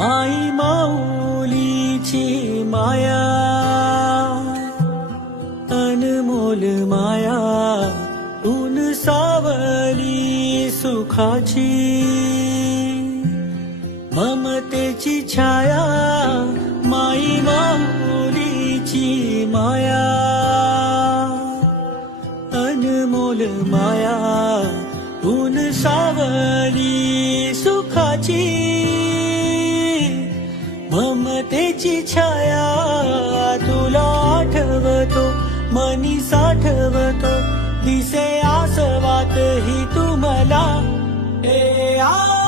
आई माऊलीची माया, अनमोल माया, ऊन सावली सुखाची, ममतेची छाया, माई माऊलीची माया, अनमोल माया, ऊन सावली सुखाची, ममतेची छाया, तुला आठवतो मनी साठवतो, दिसे आसवात ही तुम्हाला, ए आ